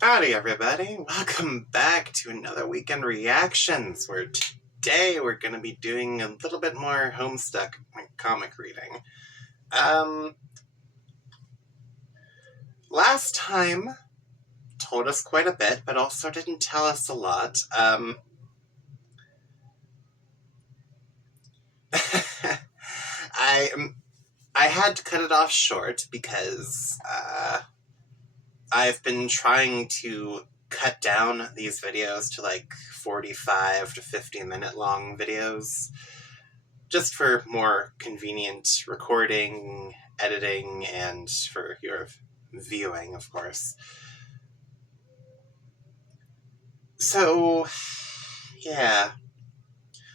Howdy everybody, welcome back to another weekend reactions where today we're going to be doing a little bit more Homestuck comic reading. Last time told us quite a bit, but also didn't tell us a lot. I had to cut it off short because I've been trying to cut down these videos to like 45 to 50-minute long videos, just for more convenient recording, editing, and for your viewing, of course. So, yeah.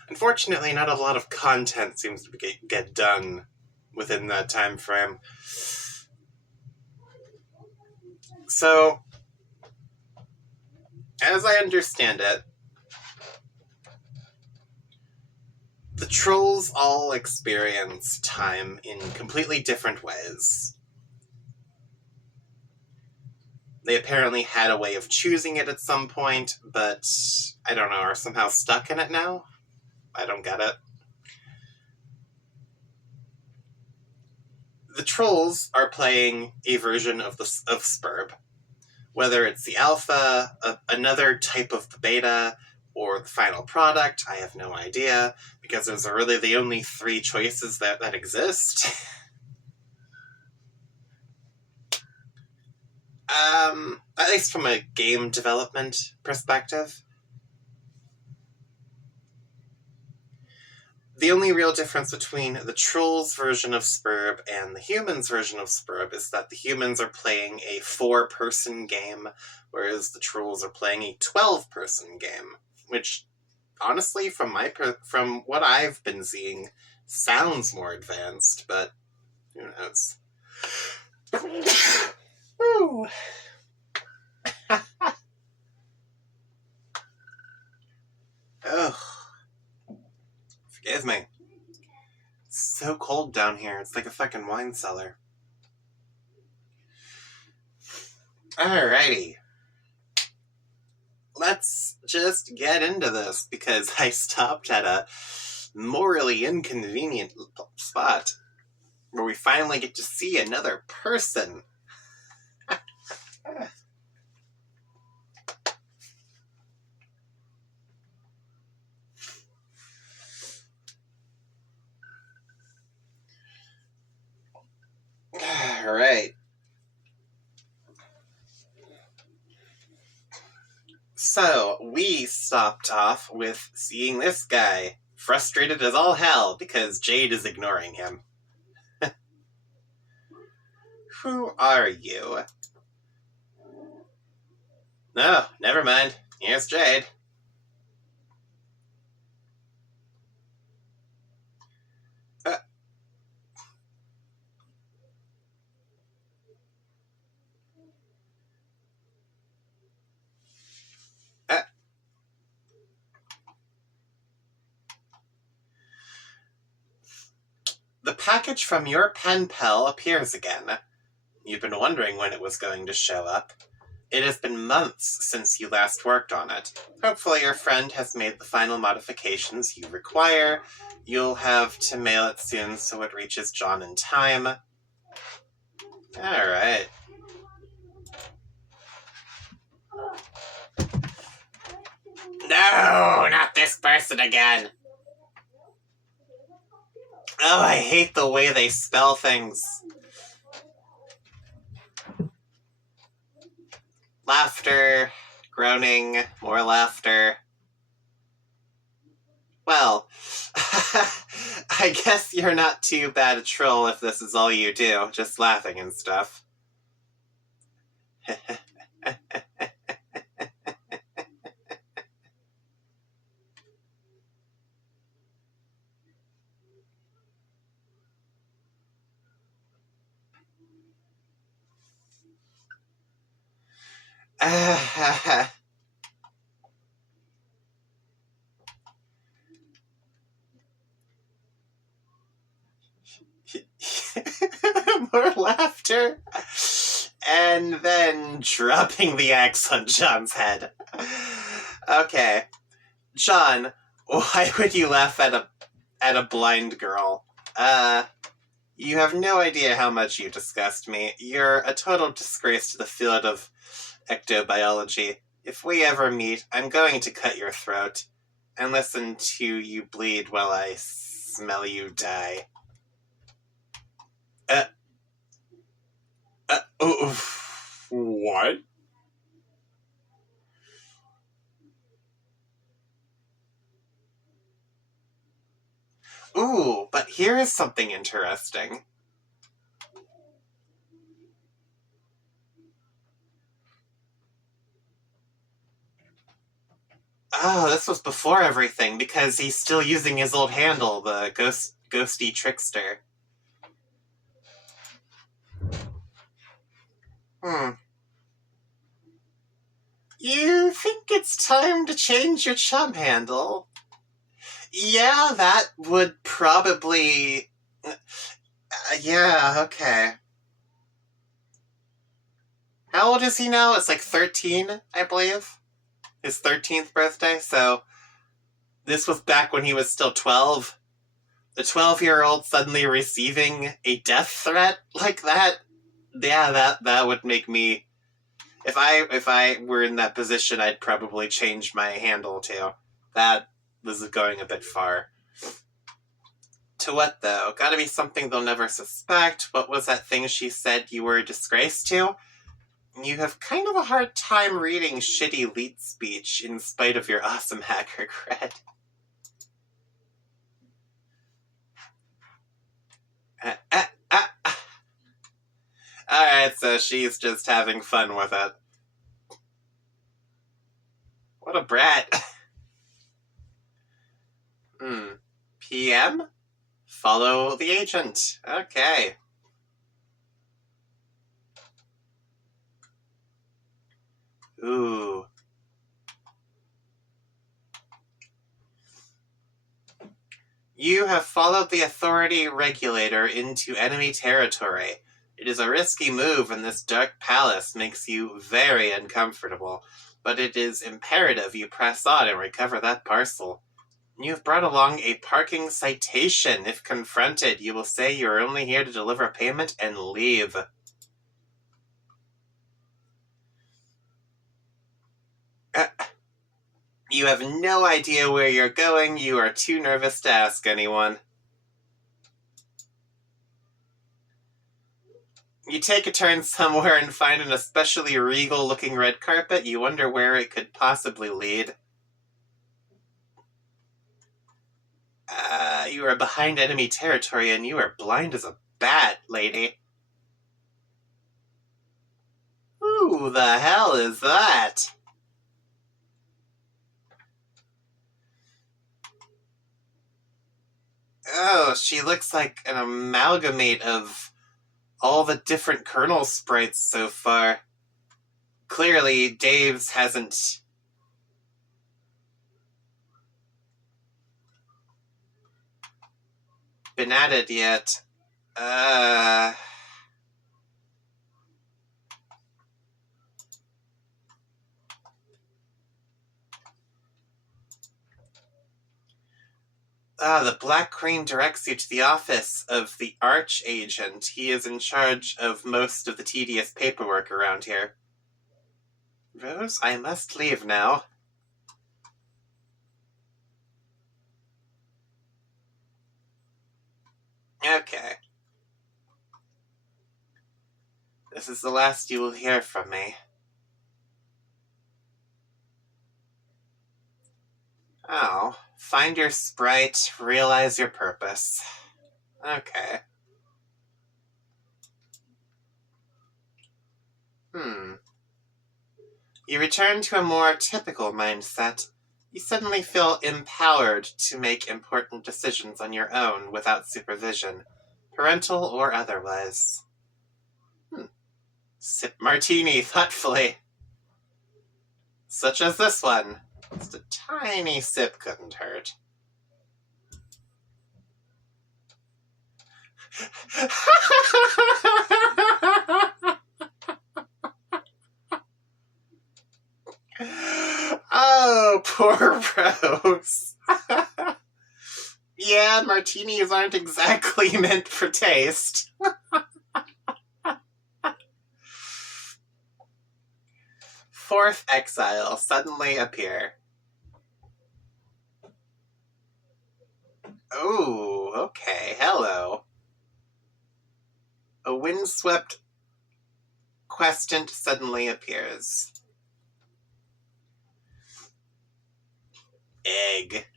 Unfortunately, not a lot of content seems to get done within that time frame. So, as I understand it, the trolls all experience time in completely different ways. They apparently had a way of choosing it at some point, but I don't know, are somehow stuck in it now? I don't get it. The trolls are playing a version of Spurb. Whether it's the alpha, another type of the beta, or the final product, I have no idea, because those are really the only three choices that exist. At least from a game development perspective. The only real difference between the trolls version of Spurb and the humans version of Spurb is that the humans are playing a 4-person game, whereas the trolls are playing a 12-person game, which, honestly, from what I've been seeing, sounds more advanced, but who knows. Ooh. Oh. Forgive me. It's so cold down here. It's like a fucking wine cellar. Alrighty. Let's just get into this, because I stopped at a morally inconvenient spot where we finally get to see another person. Alright. So, we stopped off with seeing this guy, frustrated as all hell because Jade is ignoring him. Who are you? No, never mind. Here's Jade. The package from your pen pal appears again. You've been wondering when it was going to show up. It has been months since you last worked on it. Hopefully your friend has made the final modifications you require. You'll have to mail it soon so it reaches John in time. Alright. No, not this person again. Oh, I hate the way they spell things. Laughter, groaning, more laughter. Well, I guess you're not too bad a troll if this is all you do, just laughing and stuff. More laughter. and then dropping the axe on John's head. Okay. John, why would you laugh at a blind girl? You have no idea how much you disgust me. You're a total disgrace to the field of ectobiology. If we ever meet, I'm going to cut your throat and listen to you bleed while I smell you die. What? Ooh, but here is something interesting. Oh, this was before everything, because he's still using his old handle, the ghosty trickster. You think it's time to change your chum handle? Yeah, that would probably... yeah, okay. How old is he now? It's like 13, I believe. His 13th birthday, so... This was back when he was still 12. The 12-year-old suddenly receiving a death threat like that? Yeah, that would make me... If I were in that position, I'd probably change my handle too. That was going a bit far. To what, though? Gotta be something they'll never suspect. What was that thing she said you were a disgrace to? You have kind of a hard time reading shitty leet speech in spite of your awesome hacker cred. Alright, so she's just having fun with it. What a brat. PM? Follow the agent. Okay. Ooh. You have followed the authority regulator into enemy territory. It is a risky move, and this dark palace makes you very uncomfortable. But it is imperative you press on and recover that parcel. You have brought along a parking citation. If confronted, you will say you are only here to deliver payment and leave. You have no idea where you're going. You are too nervous to ask anyone. You take a turn somewhere and find an especially regal-looking red carpet. You wonder where it could possibly lead. You are behind enemy territory and you are blind as a bat, lady. Who the hell is that? Oh, she looks like an amalgamate of all the different Colonel sprites so far. Clearly, Dave's hasn't been added yet. The Black Crane directs you to the office of the Arch-Agent. He is in charge of most of the tedious paperwork around here. Rose, I must leave now. Okay. This is the last you will hear from me. Oh, find your sprite, realize your purpose. Okay. You return to a more typical mindset. You suddenly feel empowered to make important decisions on your own without supervision, parental or otherwise. Sip martini thoughtfully. Such as this one. Just a tiny sip couldn't hurt. Oh, poor Rose. Yeah, martinis aren't exactly meant for taste. Fourth exile suddenly appear. Oh, okay, hello. A windswept questant suddenly appears. Egg.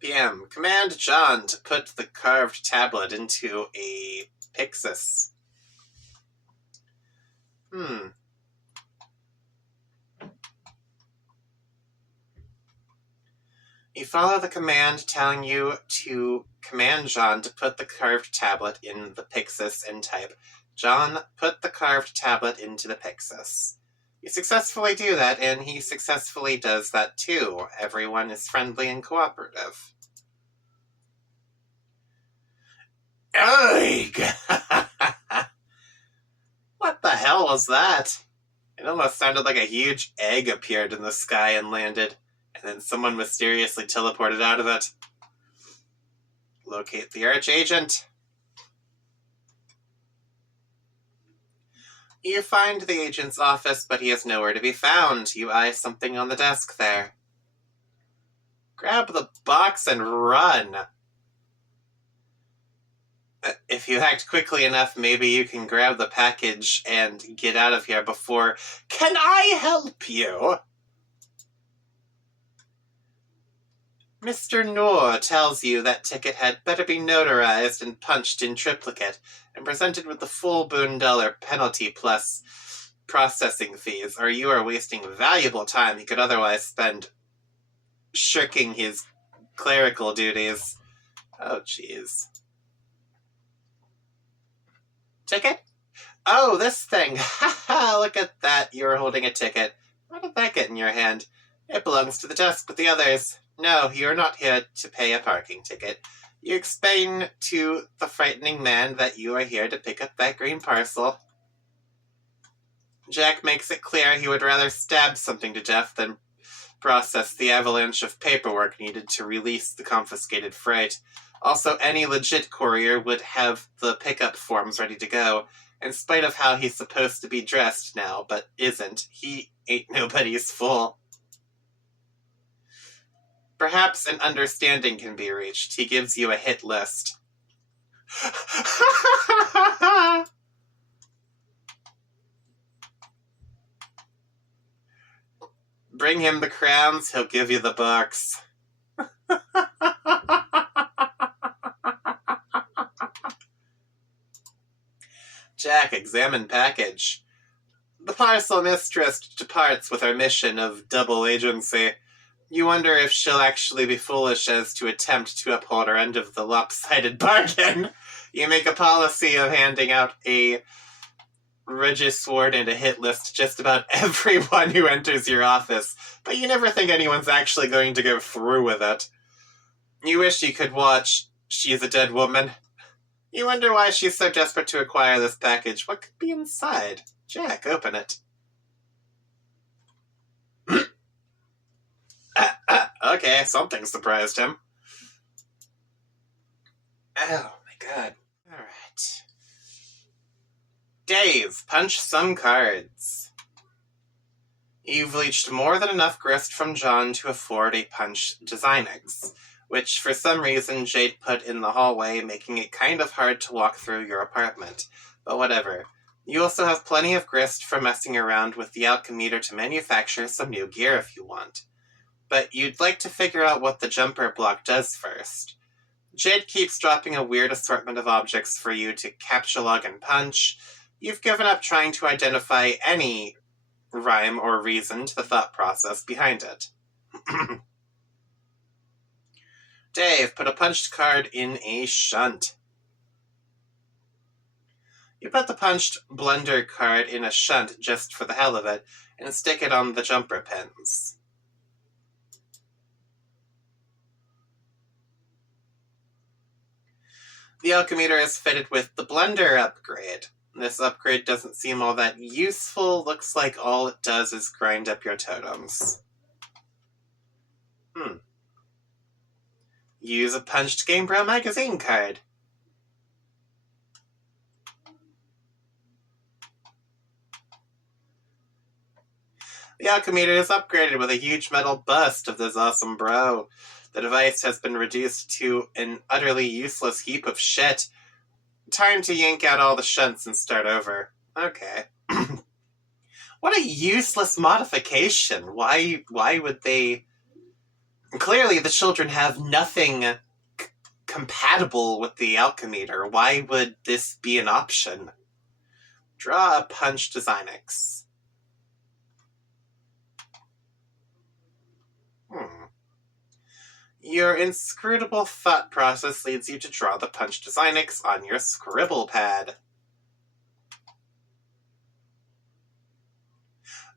PM. Command John to put the carved tablet into a Pixis. You follow the command telling you to command John to put the carved tablet in the Pixis and type, John, put the carved tablet into the Pixis. You successfully do that, and he successfully does that too. Everyone is friendly and cooperative. Egg! What the hell was that? It almost sounded like a huge egg appeared in the sky and landed, and then someone mysteriously teleported out of it. Locate the archagent. You find the agent's office, but he is nowhere to be found. You eye something on the desk there. Grab the box and run. If you act quickly enough, maybe you can grab the package and get out of here before... Can I help you? Mr. Noor tells you that ticket had better be notarized and punched in triplicate and presented with the full $1 penalty plus processing fees, or you are wasting valuable time he could otherwise spend shirking his clerical duties. Oh, jeez. Ticket? Oh, this thing. Ha ha, look at that. You're holding a ticket. How did that get in your hand? It belongs to the desk with the others. No, you're not here to pay a parking ticket. You explain to the frightening man that you are here to pick up that green parcel. Jack makes it clear he would rather stab something to death than process the avalanche of paperwork needed to release the confiscated freight. Also, any legit courier would have the pickup forms ready to go, in spite of how he's supposed to be dressed now, but isn't. He ain't nobody's fool. Perhaps an understanding can be reached. He gives you a hit list. Bring him the crowns, he'll give you the box. Jack, examine package. The parcel mistress departs with her mission of double agency. You wonder if she'll actually be foolish as to attempt to uphold her end of the lopsided bargain. You make a policy of handing out a regisword and a hit list to just about everyone who enters your office, but you never think anyone's actually going to go through with it. You wish you could watch She's a Dead Woman. You wonder why she's so desperate to acquire this package. What could be inside? Jack, open it. Okay, something surprised him. Oh my god. Alright. Dave, punch some cards. You've leached more than enough grist from John to afford a punch Designix, which for some reason Jade put in the hallway, making it kind of hard to walk through your apartment. But whatever. You also have plenty of grist for messing around with the alchemeter to manufacture some new gear if you want. But you'd like to figure out what the jumper block does first. Jade keeps dropping a weird assortment of objects for you to captchalogue and punch. You've given up trying to identify any rhyme or reason to the thought process behind it. Dave, put a punched card in a shunt. You put the punched blunder card in a shunt just for the hell of it, and stick it on the jumper pins. The alchemeter is fitted with the blunder upgrade. This upgrade doesn't seem all that useful. Looks like all it does is grind up your totems. Use a punched GamePro magazine card. The Alchemieter is upgraded with a huge metal bust of this awesome bro. The device has been reduced to an utterly useless heap of shit. Time to yank out all the shunts and start over. Okay. What a useless modification. Why would they... Clearly the children have nothing compatible with the Alchemieter. Why would this be an option? Draw a punched Designix. Your inscrutable thought process leads you to draw the punched Designix on your scribble pad.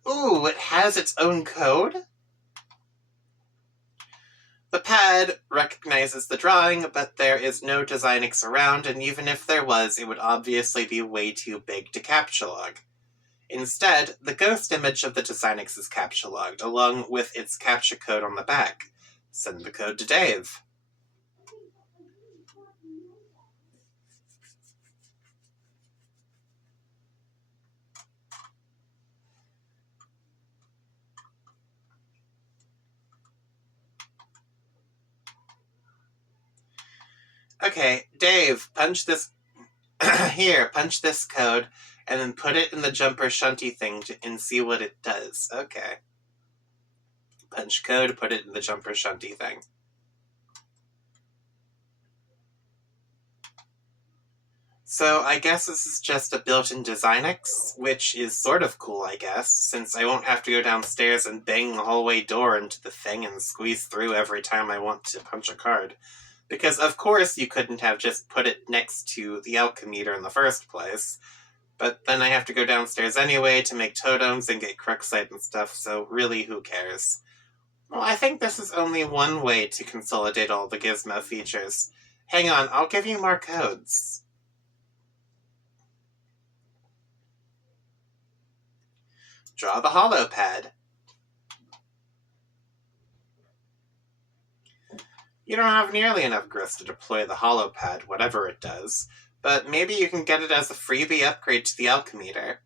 Ooh, it has its own code? The pad recognizes the drawing, but there is no Designix around, and even if there was, it would obviously be way too big to captchalogue. Instead, the ghost image of the Designix is captchalogued, along with its captcha code on the back. Send the code to Dave. Okay, Dave, punch this... Here, punch this code, and then put it in the jumper shunty thing and see what it does. Okay. Punch code, put it in the jumper shunty thing. So I guess this is just a built-in Designix, which is sort of cool, I guess, since I won't have to go downstairs and bang the hallway door into the thing and squeeze through every time I want to punch a card. Because, of course, you couldn't have just put it next to the Alchemieter in the first place. But then I have to go downstairs anyway to make totems and get Cruxite and stuff, so really, who cares? Well, I think this is only one way to consolidate all the Gizmo features. Hang on, I'll give you more codes. Draw the hollow pad. You don't have nearly enough grist to deploy the hollow pad, whatever it does, but maybe you can get it as a freebie upgrade to the Alchemieter.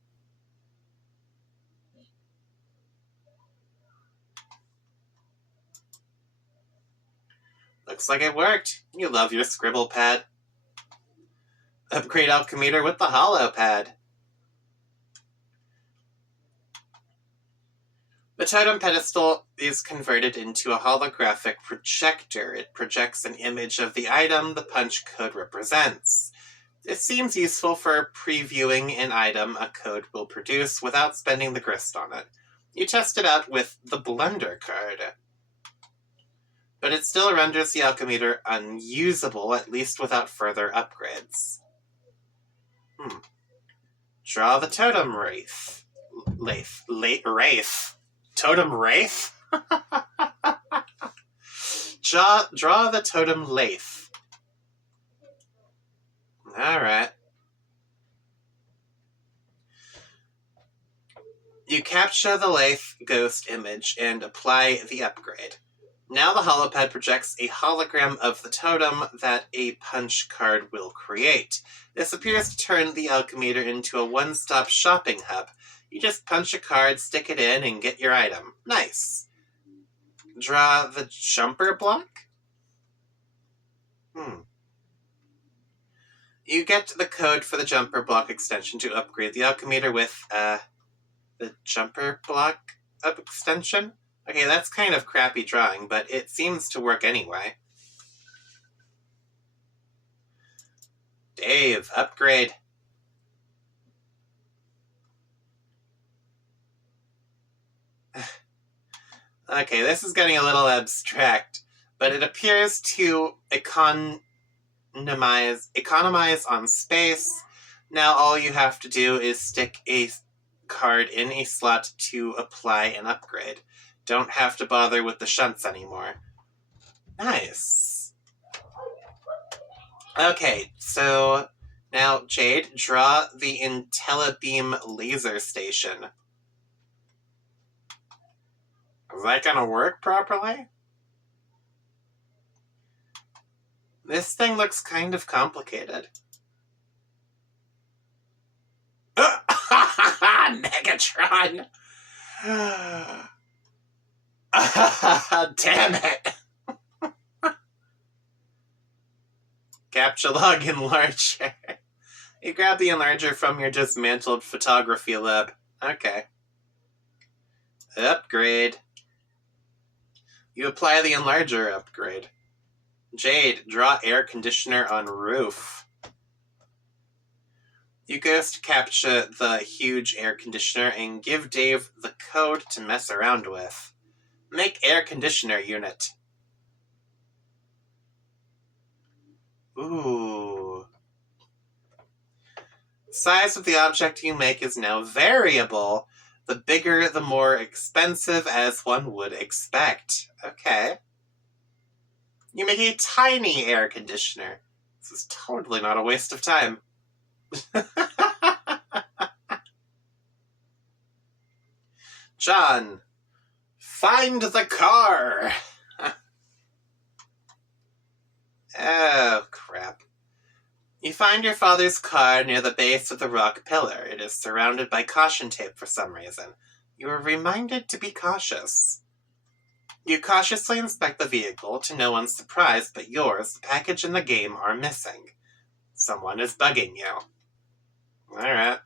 Looks like it worked. You love your scribble pad. Upgrade Alchemieter with the hollow pad. The totem pedestal is converted into a holographic projector. It projects an image of the item the punch code represents. It seems useful for previewing an item a code will produce without spending the grist on it. You test it out with the Blender card. But it still renders the Alchemieter unusable, at least without further upgrades. Draw the totem wraith. Wraith. Totem wraith? Draw the totem lathe. Alright. You capture the lathe ghost image and apply the upgrade. Now the holopad projects a hologram of the totem that a punch card will create. This appears to turn the Alchemieter into a one-stop shopping hub. You just punch a card, stick it in, and get your item. Nice. Draw the jumper block? You get the code for the jumper block extension to upgrade the Alchemieter with, the jumper block extension? Okay, that's kind of crappy drawing, but it seems to work anyway. Dave, upgrade. Okay, this is getting a little abstract, but it appears to economize on space. Now all you have to do is stick a card in a slot to apply an upgrade. Don't have to bother with the shunts anymore. Nice. Okay, so Now, Jade, draw the IntelliBeam laser station. Is that gonna work properly? This thing looks kind of complicated. Megatron! Damn it! Capture log enlarger. You grab the enlarger from your dismantled photography lab. Okay. Upgrade. You apply the enlarger upgrade. Jade, draw air conditioner on roof. You ghost capture the huge air conditioner and give Dave the code to mess around with. Make air conditioner unit. Ooh. Size of the object you make is now variable. The bigger, the more expensive, as one would expect. Okay. You make a tiny air conditioner. This is totally not a waste of time. John, find the car! Oh, crap. You find your father's car near the base of the rock pillar. It is surrounded by caution tape for some reason. You are reminded to be cautious. You cautiously inspect the vehicle. To no one's surprise but yours, the package and the game are missing. Someone is bugging you. Alright.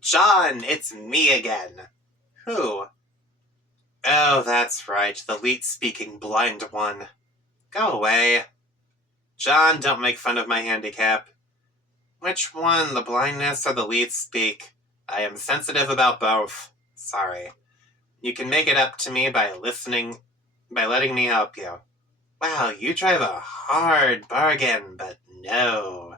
John, it's me again. Who? Oh, that's right, the leet-speaking blind one. Go away. John, don't make fun of my handicap. Which one, the blindness or the leet-speak? I am sensitive about both. Sorry. You can make it up to me by letting me help you. Wow, you drive a hard bargain, but no.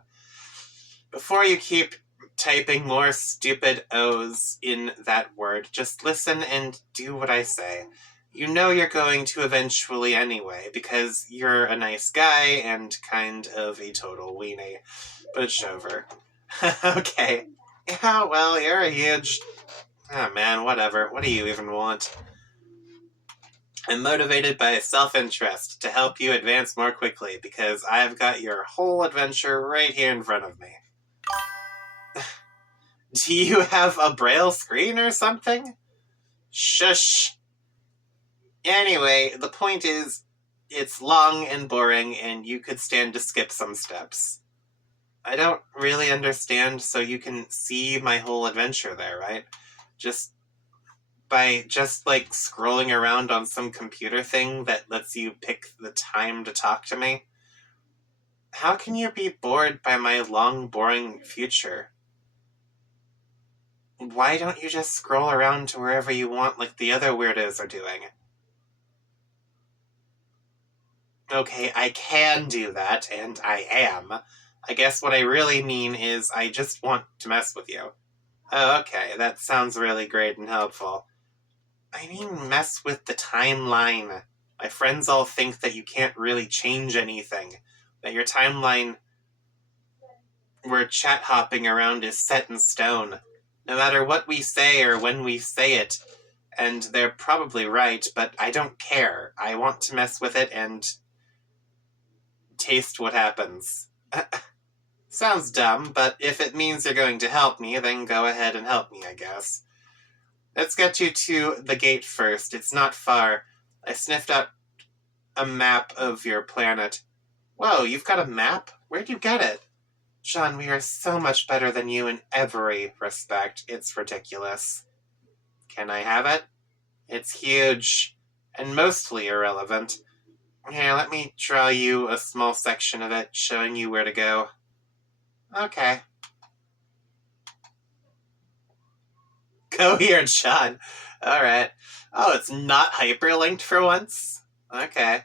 Before you keep typing more stupid O's in that word, just listen and do what I say. You know you're going to eventually anyway, because you're a nice guy and kind of a total weenie. Push over. Okay. Yeah, well, you're a huge... Oh man, whatever. What do you even want? I'm motivated by self-interest to help you advance more quickly, because I've got your whole adventure right here in front of me. Do you have a braille screen or something? Shush. Anyway, the point is, it's long and boring, and you could stand to skip some steps. I don't really understand, so you can see my whole adventure there, right? By scrolling around on some computer thing that lets you pick the time to talk to me. How can you be bored by my long, boring future? Why don't you just scroll around to wherever you want like the other weirdos are doing? Okay, I can do that, and I am. I guess what I really mean is I just want to mess with you. Oh, okay, that sounds really great and helpful. I mean, mess with the timeline. My friends all think that you can't really change anything. That your timeline where chat hopping around is set in stone. No matter what we say or when we say it. And they're probably right, but I don't care. I want to mess with it and taste what happens. Sounds dumb, but if it means you're going to help me, then go ahead and help me, I guess. Let's get you to the gate first. It's not far. I sniffed out a map of your planet. Whoa, you've got a map? Where'd you get it? John, we are so much better than you in every respect. It's ridiculous. Can I have it? It's huge, and mostly irrelevant. Here, let me draw you a small section of it, showing you where to go. Okay. Go here, John. Alright. Oh, it's not hyperlinked for once? Okay.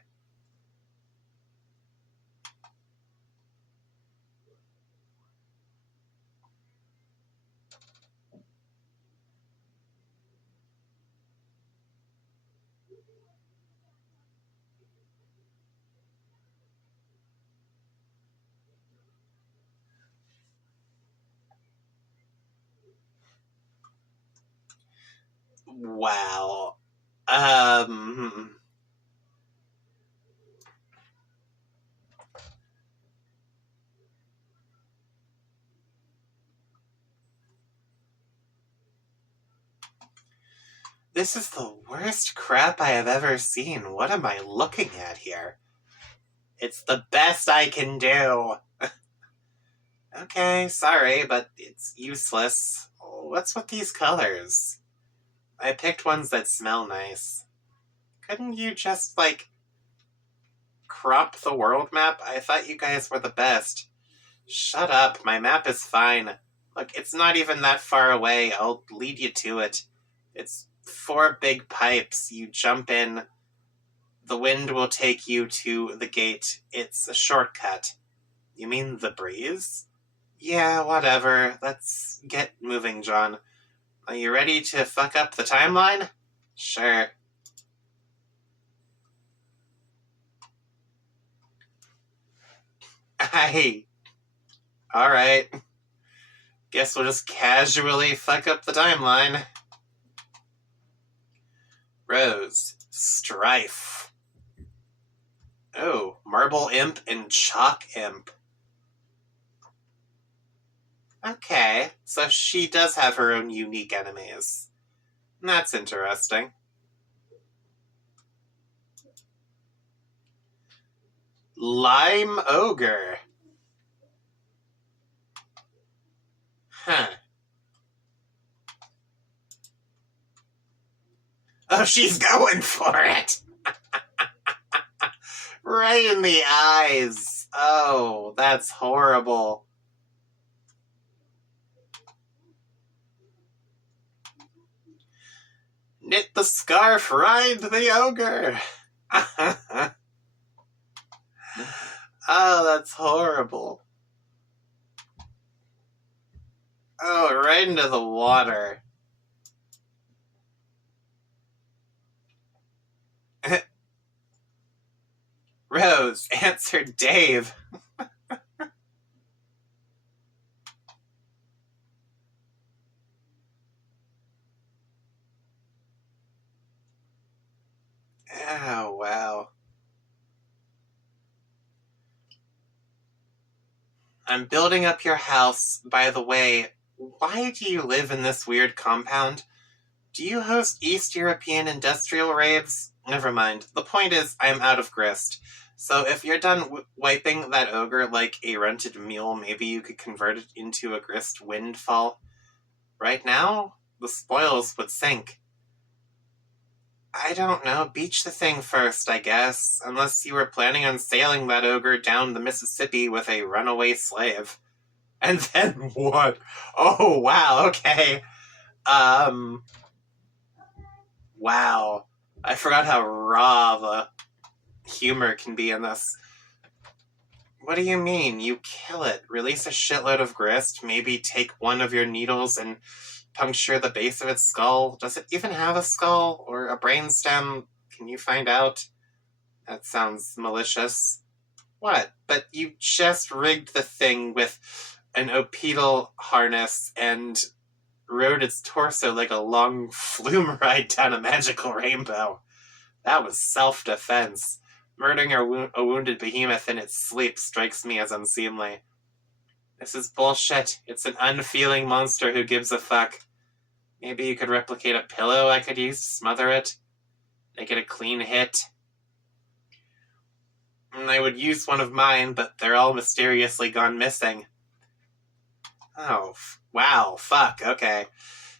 Wow. This is the worst crap I have ever seen. What am I looking at here? It's the best I can do. Okay, sorry, but it's useless. What's with these colors? I picked ones that smell nice. Couldn't you just, crop the world map? I thought you guys were the best. Shut up, my map is fine. Look, it's not even that far away. I'll lead you to it. It's 4 big pipes. You jump in. The wind will take you to the gate. It's a shortcut. You mean the breeze? Yeah, whatever. Let's get moving, John. Are you ready to fuck up the timeline? Sure. Hey. Alright. Guess we'll just casually fuck up the timeline. Rose. Strife. Oh, Marble Imp and Chalk Imp. Okay, so she does have her own unique enemies. That's interesting. Lime Ogre. Huh. Oh, she's going for it! Right in the eyes. Oh, that's horrible. Knit the scarf, ride the ogre. Oh, that's horrible. Oh, right into the water. Rose, answer Dave. Oh, wow. I'm building up your house. By the way, why do you live in this weird compound? Do you host East European industrial raves? Never mind. The point is, I'm out of grist. So if you're done wiping that ogre like a rented mule, maybe you could convert it into a grist windfall. Right now, the spoils would sink. I don't know. Beach the thing first, I guess. Unless you were planning on sailing that ogre down the Mississippi with a runaway slave. And then what? Oh, wow, okay. Wow. I forgot how raw the humor can be in this. What do you mean? You kill it. Release a shitload of grist, maybe take one of your needles and puncture the base of its skull. Does it even have a skull or a brainstem? Can you find out? That sounds malicious. What? But you just rigged the thing with an opedal harness and rode its torso like a long flume ride down a magical rainbow. That was self-defense. Murdering a wounded behemoth in its sleep strikes me as unseemly. This is bullshit. It's an unfeeling monster who gives a fuck. Maybe you could replicate a pillow I could use to smother it? Make it a clean hit? I would use one of mine, but they're all mysteriously gone missing. Oh, wow, fuck, okay.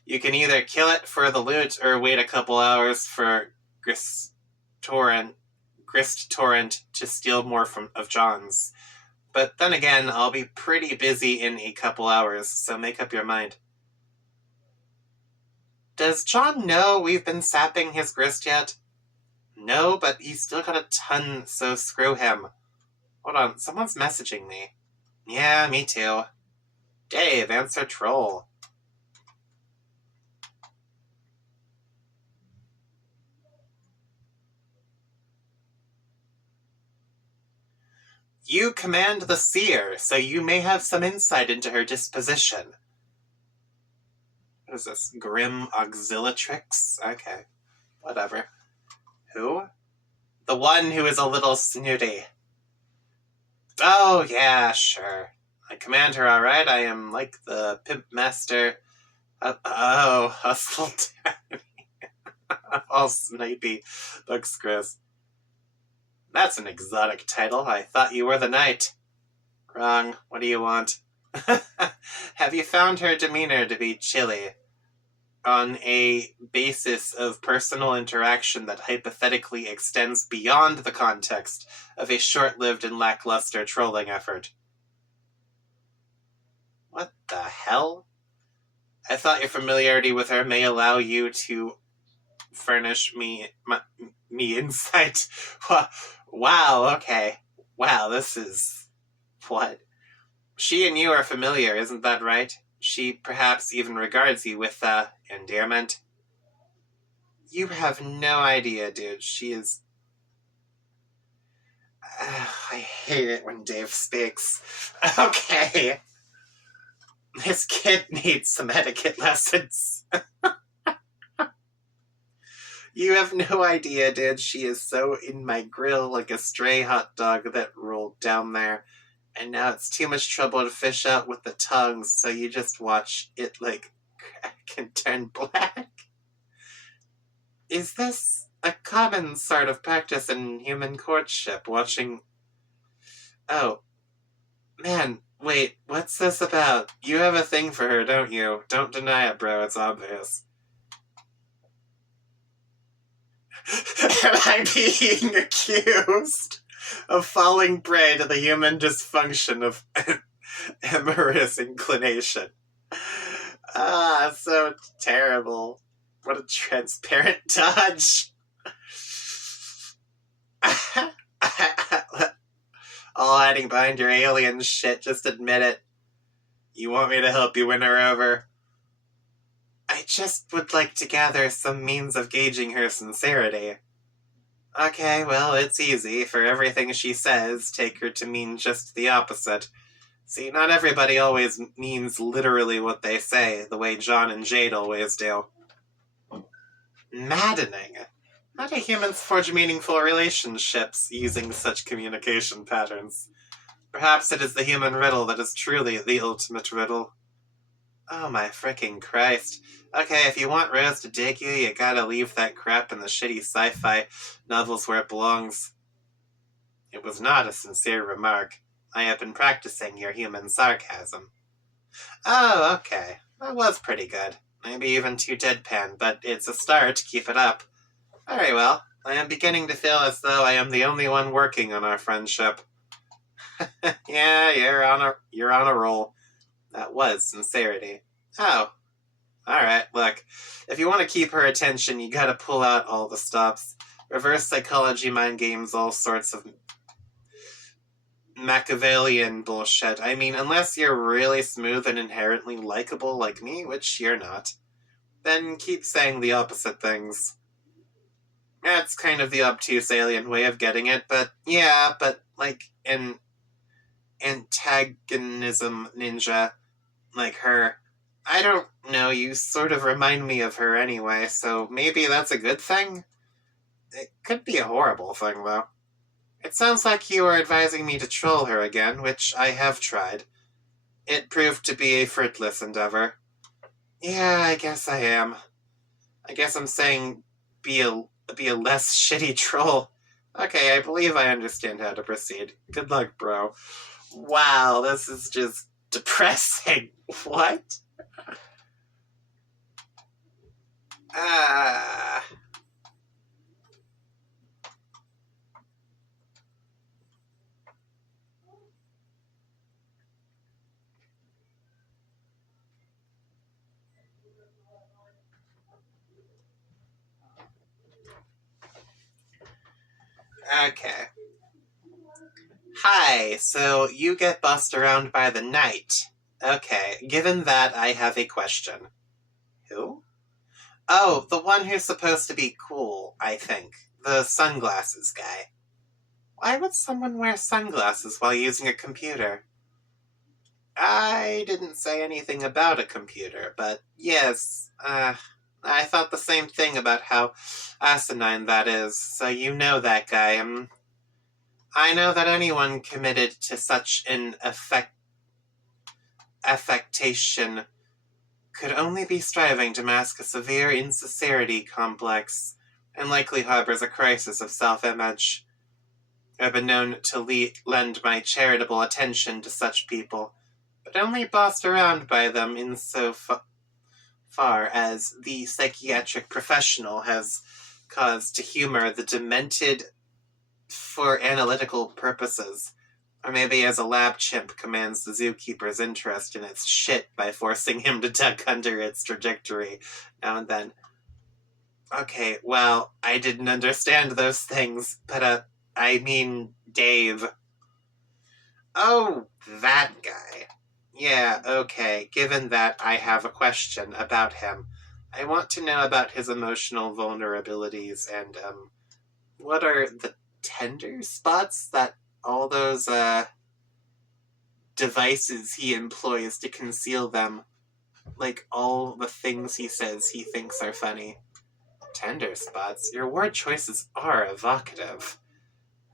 You can either kill it for the loot or wait a couple hours for Grist Torrent to steal more of John's. But then again, I'll be pretty busy in a couple hours, so make up your mind. Does John know we've been sapping his grist yet? No, but he's still got a ton, so screw him. Hold on, someone's messaging me. Yeah, me too. Dave, answer troll. You command the seer, so you may have some insight into her disposition. is this? Grim Auxiliatrix? Okay. Whatever. Who? The one who is a little snooty. Oh, yeah, sure. I command her, alright. I am like the pimp master. Hustle Daddy. All snipey. Looks gross. That's an exotic title. I thought you were the knight. Wrong. What do you want? Have you found her demeanor to be chilly? On a basis of personal interaction that hypothetically extends beyond the context of a short-lived and lackluster trolling effort. What the hell? I thought your familiarity with her may allow you to furnish me insight. Wow, okay. Wow, this is... What? She and you are familiar, isn't that right? She perhaps even regards you with, endearment. You have no idea, dude. She is... I hate it when Dave speaks. Okay. This kid needs some etiquette lessons. You have no idea, dude. She is so in my grill like a stray hot dog that rolled down there. And now it's too much trouble to fish out with the tongues, so you just watch it, like, crack and turn black. Is this a common sort of practice in human courtship, watching... Oh. Man, wait, what's this about? You have a thing for her, don't you? Don't deny it, bro, it's obvious. Am I being accused of falling prey to the human dysfunction of amorous inclination? Ah, so terrible. What a transparent dodge. All hiding behind your alien shit, just admit it. You want me to help you win her over? I just would like to gather some means of gauging her sincerity. Okay, well, it's easy. For everything she says, take her to mean just the opposite. See, not everybody always means literally what they say, the way John and Jade always do. Maddening. How do humans forge meaningful relationships using such communication patterns? Perhaps it is the human riddle that is truly the ultimate riddle. Oh my frickin' Christ. Okay, if you want Rose to dig you, you gotta leave that crap in the shitty sci-fi novels where it belongs. It was not a sincere remark. I have been practicing your human sarcasm. Oh, okay. That was pretty good. Maybe even too deadpan, but it's a start. Keep it up. Very well. I am beginning to feel as though I am the only one working on our friendship. Yeah, you're on a roll. That was sincerity. Oh. Alright, look. If you want to keep her attention, you gotta pull out all the stops. Reverse psychology, mind games, all sorts of Machiavellian bullshit. I mean, unless you're really smooth and inherently likable like me, which you're not, then keep saying the opposite things. That's kind of the obtuse alien way of getting it, but yeah, but like an antagonism ninja like her. I don't know, you sort of remind me of her anyway, so maybe that's a good thing? It could be a horrible thing, though. It sounds like you are advising me to troll her again, which I have tried. It proved to be a fruitless endeavor. Yeah, I guess I am. I guess I'm saying be a less shitty troll. Okay, I believe I understand how to proceed. Good luck, bro. Wow, this is just depressing. What? Okay. Hi, so you get bossed around by the knight. Okay, given that, I have a question. Who? Oh, the one who's supposed to be cool, I think. The sunglasses guy. Why would someone wear sunglasses while using a computer? I didn't say anything about a computer, but yes, I thought the same thing about how asinine that is, so you know that guy. I know that anyone committed to such an affectation could only be striving to mask a severe insincerity complex, and likely harbors a crisis of self-image. I've been known to lend my charitable attention to such people, but only bossed around by them in so far as the psychiatric professional has caused to humor the demented for analytical purposes, or maybe as a lab chimp commands the zookeeper's interest in its shit by forcing him to duck under its trajectory now and then. Okay, well, I didn't understand those things, but, I mean Dave. Oh, that guy. Yeah, okay, given that I have a question about him, I want to know about his emotional vulnerabilities and, what are the tender spots that all those, devices he employs to conceal them, like all the things he says he thinks are funny. Tender spots? Your word choices are evocative.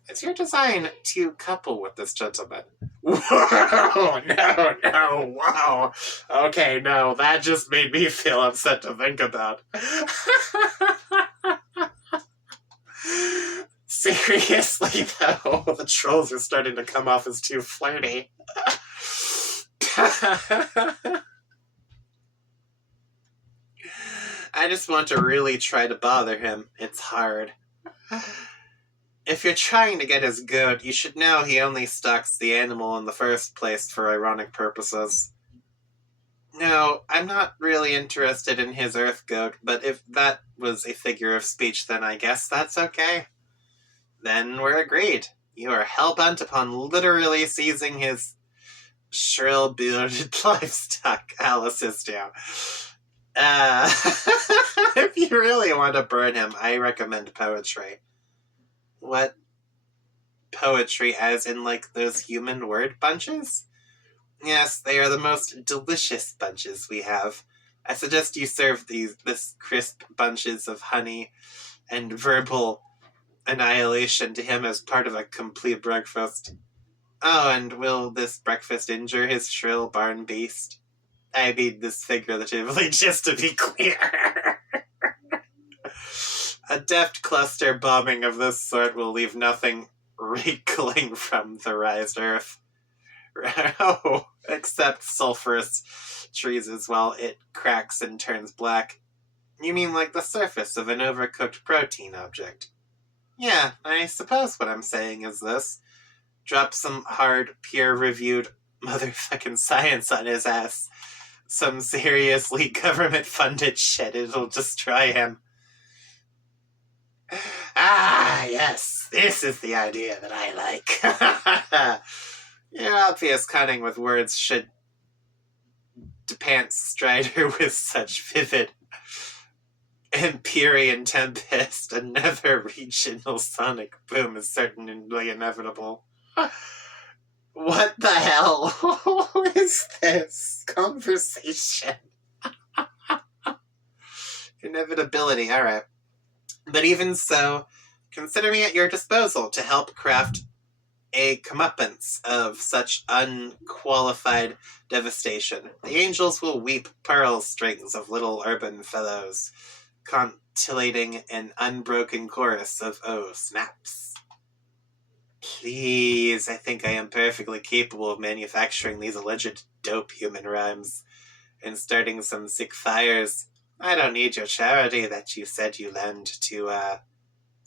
Is your design to couple with this gentleman? Whoa! No, wow. Okay, no, that just made me feel upset to think about. Seriously, though, the trolls are starting to come off as too flirty. I just want to really try to bother him. It's hard. If you're trying to get his goat, you should know he only stalks the animal in the first place for ironic purposes. No, I'm not really interested in his earth goat, but if that was a figure of speech, then I guess that's okay. Then we're agreed. You are hell-bent upon literally seizing his shrill-bearded livestock, I'll assist you. If you really want to burn him, I recommend poetry. What? Poetry as in, like, those human word bunches? Yes, they are the most delicious bunches we have. I suggest you serve this crisp bunches of honey and verbal annihilation to him as part of a complete breakfast. Oh, and will this breakfast injure his shrill barn beast? I mean this figuratively, just to be clear. A deft cluster bombing of this sort will leave nothing wrinkling from the raised earth. Oh, except sulfurous trees as well. It cracks and turns black. You mean like the surface of an overcooked protein object? Yeah, I suppose what I'm saying is this. Drop some hard, peer-reviewed motherfucking science on his ass. Some seriously government-funded shit. It'll destroy him. Ah, yes. This is the idea that I like. Your obvious cunning with words should depants Strider with such vivid Empyrean tempest. Another regional sonic boom is certainly inevitable. What the hell is this conversation? Inevitability, alright. But even so, consider me at your disposal to help craft a comeuppance of such unqualified devastation. The angels will weep pearl strings of little urban fellows, constellating an unbroken chorus of oh snaps. Please, I think I am perfectly capable of manufacturing these alleged dope human rhymes and starting some sick fires. I don't need your charity that you said you lend to,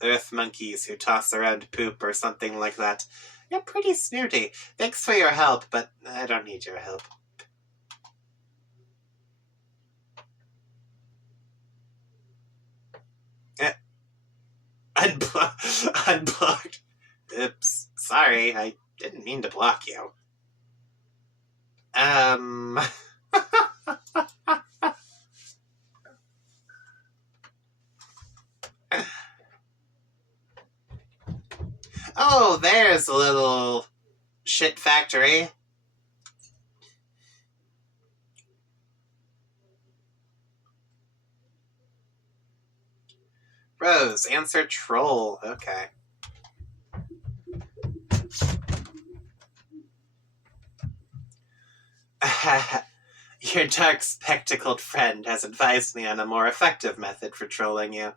earth monkeys who toss around poop or something like that. You're pretty snooty. Thanks for your help, but I don't need your help. Unblocked. Oops. Sorry, I didn't mean to block you. Oh, there's a little shit factory. Rose, answer troll. Okay. Your dark spectacled friend has advised me on a more effective method for trolling you.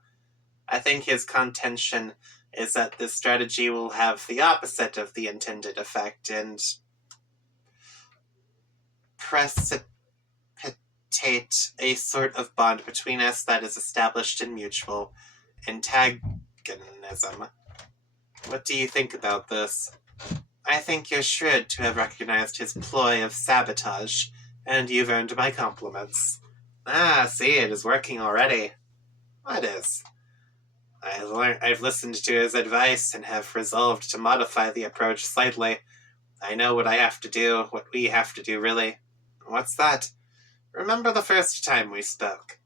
I think his contention is that this strategy will have the opposite of the intended effect and precipitate a sort of bond between us that is established in mutual antagonism. What do you think about this? I think you're shrewd to have recognized his ploy of sabotage, and you've earned my compliments. Ah, see, it is working already. It is. I've listened to his advice and have resolved to modify the approach slightly. I know what I have to do, what we have to do, really. What's that? Remember the first time we spoke?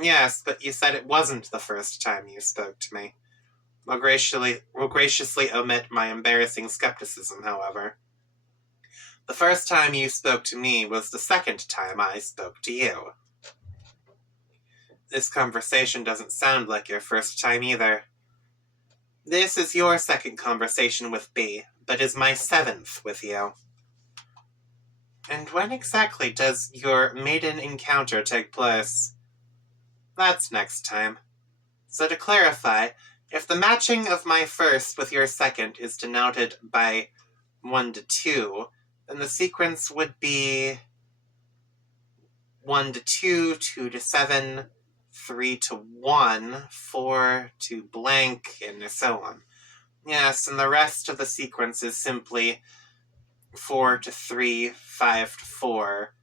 Yes, but you said it wasn't the first time you spoke to me. Will graciously omit my embarrassing skepticism, however. The first time you spoke to me was the second time I spoke to you. This conversation doesn't sound like your first time either. This is your second conversation with B, but is my seventh with you. And when exactly does your maiden encounter take place? That's next time. So to clarify, if the matching of my first with your second is denoted by 1 to 2, then the sequence would be 1 to 2, 2 to 7, 3 to 1, 4 to blank, and so on. Yes, and the rest of the sequence is simply 4 to 3, 5 to 4,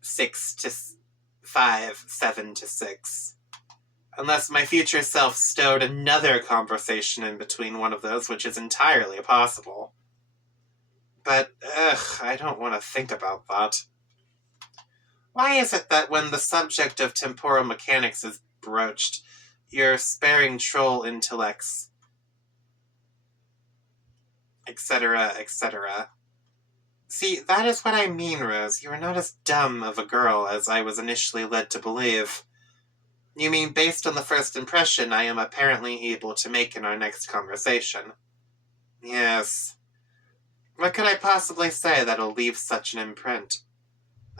6 to 5, 7 to 6. Unless my future self stowed another conversation in between one of those, which is entirely possible. But, I don't want to think about that. Why is it that when the subject of temporal mechanics is broached, your sparing troll intellects, etc., etc.? See, that is what I mean, Rose. You are not as dumb of a girl as I was initially led to believe. You mean based on the first impression I am apparently able to make in our next conversation? Yes. What could I possibly say that'll leave such an imprint?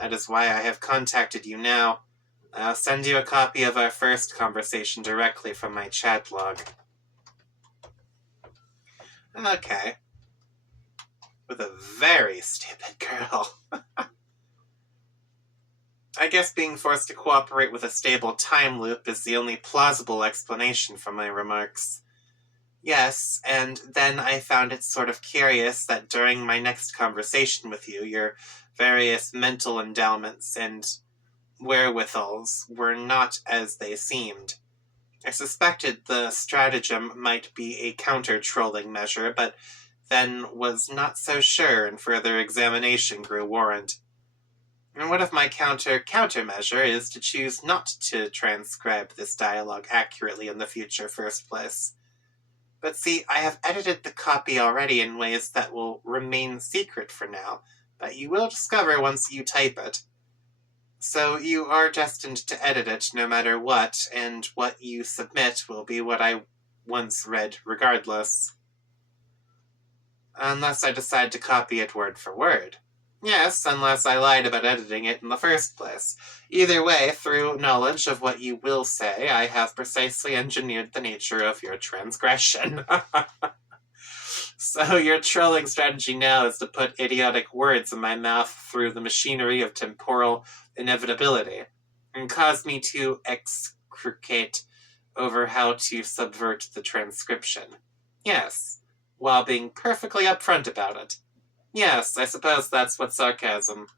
That is why I have contacted you now. I'll send you a copy of our first conversation directly from my chat log. Okay. With a very stupid girl. I guess being forced to cooperate with a stable time loop is the only plausible explanation for my remarks. Yes, and then I found it sort of curious that during my next conversation with you, your various mental endowments and wherewithals were not as they seemed. I suspected the stratagem might be a counter-trolling measure, but then was not so sure, and further examination grew warrant. And what if my countermeasure is to choose not to transcribe this dialogue accurately in the future first place? But see, I have edited the copy already in ways that will remain secret for now, but you will discover once you type it. So you are destined to edit it no matter what, and what you submit will be what I once read regardless. Unless I decide to copy it word for word. Yes, unless I lied about editing it in the first place. Either way, through knowledge of what you will say, I have precisely engineered the nature of your transgression. So your trolling strategy now is to put idiotic words in my mouth through the machinery of temporal inevitability, and cause me to excruciate over how to subvert the transcription. Yes, while being perfectly upfront about it. Yes, I suppose that's what sarcasm...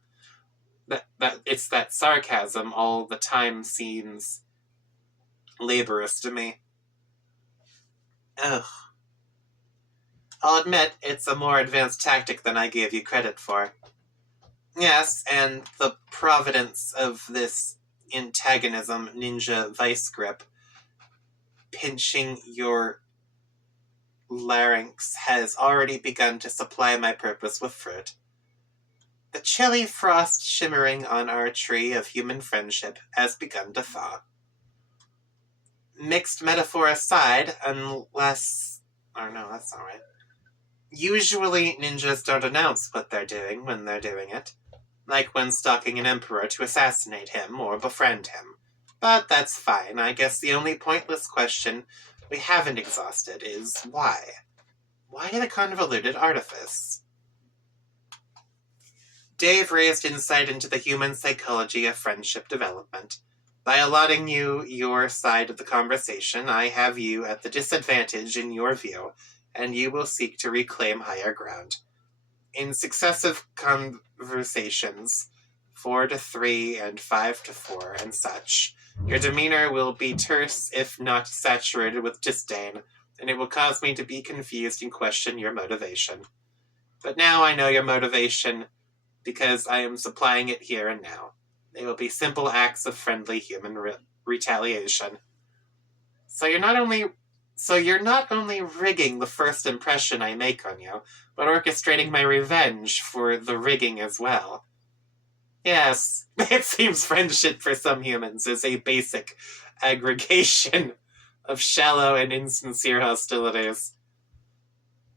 It's that sarcasm all the time seems laborious to me. Ugh. I'll admit, it's a more advanced tactic than I gave you credit for. Yes, and the providence of this antagonism ninja vice grip pinching your larynx has already begun to supply my purpose with fruit. The chilly frost shimmering on our tree of human friendship has begun to thaw. mixed metaphor aside, unless... Oh, no, that's not right. Usually, ninjas don't announce what they're doing when they're doing it. Like when stalking an emperor to assassinate him or befriend him. But that's fine. I guess the only pointless question we haven't exhausted is why? Why the convoluted artifice? Dave raised insight into the human psychology of friendship development. By allotting you your side of the conversation, I have you at the disadvantage in your view, and you will seek to reclaim higher ground. In successive conversations, 4 to 3 and 5 to 4 and such, your demeanor will be terse if not saturated with disdain, and it will cause me to be confused and question your motivation. But now I know your motivation because I am supplying it here and now. They will be simple acts of friendly human retaliation. So you're not only rigging the first impression I make on you, but orchestrating my revenge for the rigging as well. Yes, it seems friendship for some humans is a basic aggregation of shallow and insincere hostilities.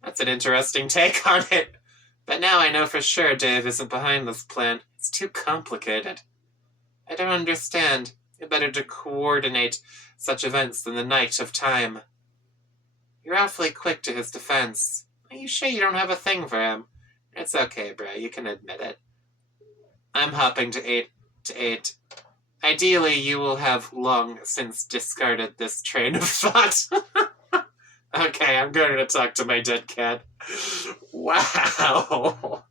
That's an interesting take on it. But now I know for sure Dave isn't behind this plan. It's too complicated. I don't understand. It's better to coordinate such events than the night of time. You're awfully quick to his defense. Are you sure you don't have a thing for him? It's okay, bro. You can admit it. I'm hopping to 8 to 8. Ideally, you will have long since discarded this train of thought. Okay, I'm going to talk to my dead cat. Wow.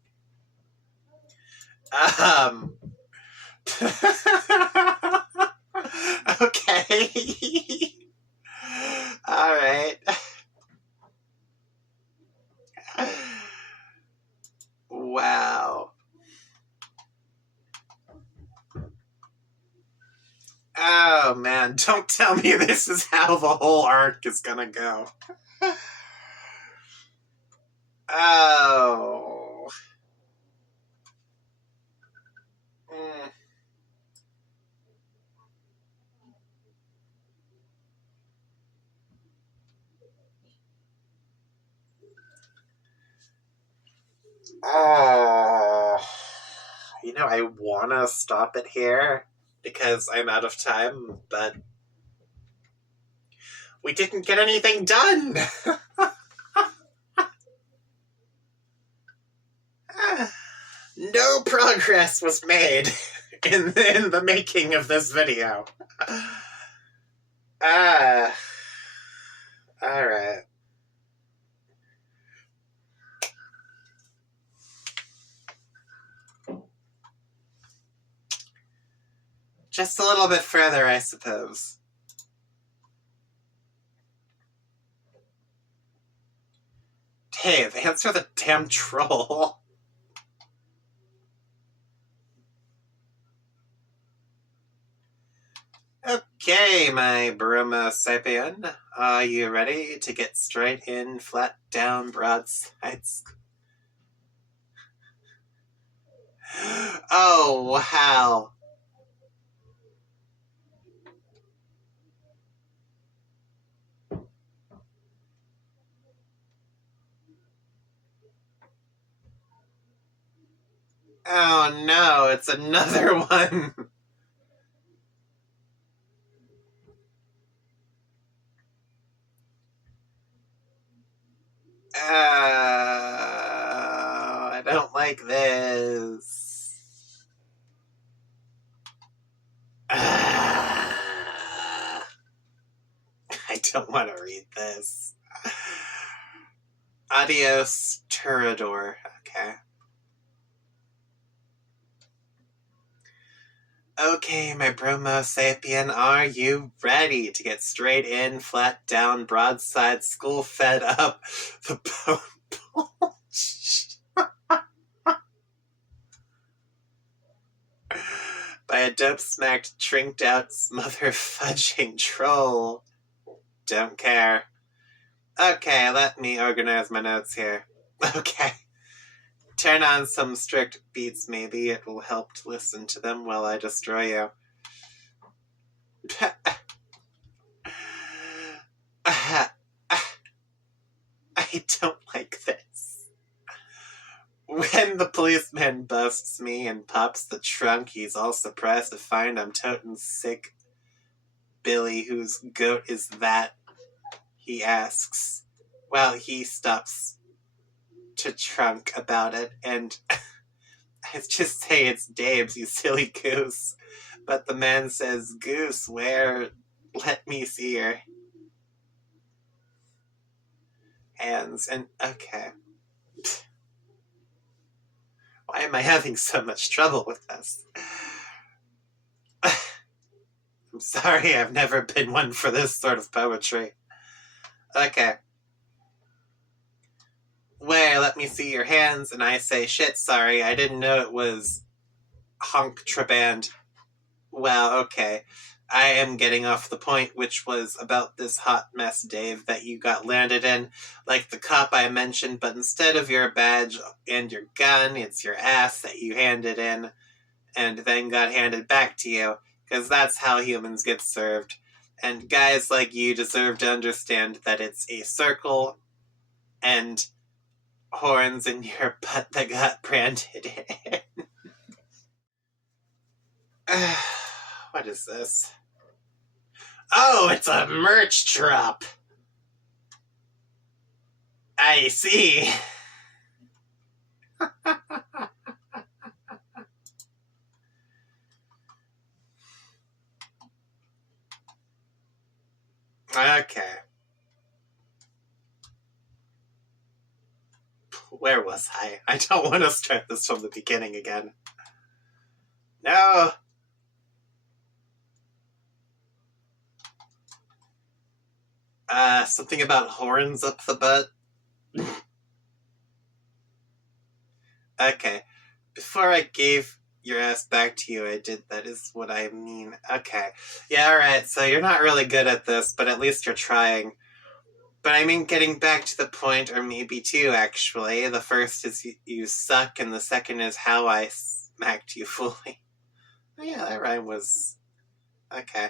Okay. All right. Wow. Oh, man. Don't tell me this is how the whole arc is gonna go. Oh. I want to stop it here because I'm out of time, but we didn't get anything done. No progress was made in the making of this video. All right. Just a little bit further, I suppose. Dave, answer the damn troll. Okay, my Bromo sapien. Are you ready to get straight in, flat down, broadsides? Oh, wow. Oh no, it's another one. I don't like this. I don't want to read this. Adios, Turador. Okay. Okay, my Bromo sapien, are you ready to get straight in, flat down, broadside, school fed up, the bone bulge? By a dope-smacked, trinked-out, smother-fudging troll. Don't care. Okay, let me organize my notes here. Okay. Turn on some strict beats, maybe. It will help to listen to them while I destroy you. When the policeman busts me and pops the trunk, he's all surprised to find I'm totin' sick Billy, whose goat is that? He asks. Well, he stops to trunk about it, and I just say it's Dave's, you silly goose. But the man says, Goose, where? Let me see your hands. And, okay. Why am I having so much trouble with this? I'm sorry, I've never been one for this sort of poetry. Okay. Where? Let me see your hands. And I say, shit, sorry, I didn't know it was Honk-traband. Well, okay. I am getting off the point, which was about this hot mess, Dave, that you got landed in, like the cop I mentioned, but instead of your badge and your gun, it's your ass that you handed in, and then got handed back to you, because that's how humans get served. And guys like you deserve to understand that it's a circle and horns in your butt that got branded in. What is this? Oh, it's a merch drop. I see. Okay. Where was I? I don't want to start this from the beginning again. No. Something about horns up the butt. Okay. Before I gave your ass back to you, I did. That is what I mean. Okay. Yeah, alright. So you're not really good at this, but at least you're trying. But I mean getting back to the point, or maybe two, actually. The first is you suck, and the second is how I smacked you fully. Oh yeah, that rhyme was... okay.